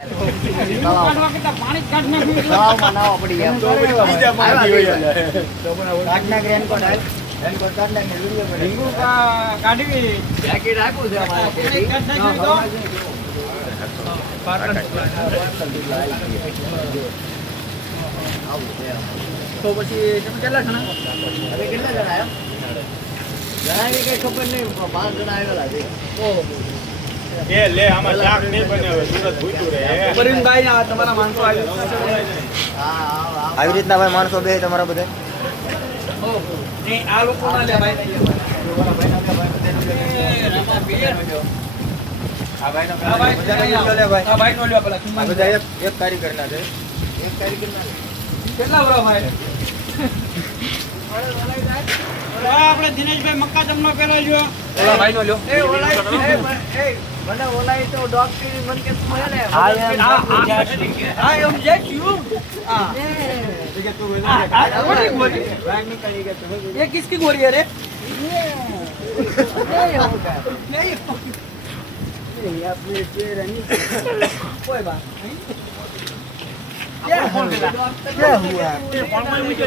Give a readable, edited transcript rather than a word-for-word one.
પાણી કાઢ નાખવા પડી કાઢવી જેકેટ આપ્યું છે તો પછી તમે કેટલા જણા હવે કેટલા જણા આવ્યા જણાની કઈ ખબર નહીં 5 જણા આવેલા છે ઓહો એ લે આમાં શાક નહીં બને હવે સુરત ભૂતું રહે પરિણભાઈ આ તમારા માણસો આવી રીતના ભાઈ માણસો બે તમારા બધા ઓહો નહીં આ લોકો ના લે ભાઈ આ ભાઈ નો લે ભાઈ આ ભાઈ નો લે પેલા આ બધા એક કારીગર ના છે એક કારીગર ના કેટલા વરો ભાઈ આપણે દિનેશભાઈ મક્કા જમનો પેલો જો ઓલા ભાઈ નો લ્યો એ ઓલા એ મને ઓલા તો ડોક્ટર મન કે તું હે આ એમ જે ક્યું આ ये तू बैग निकाली गया तुम्हें ये किसकी गोली है रे नहीं ये अपने पैर नहीं कोई बात नहीं क्या हुआ ये कौन मुझे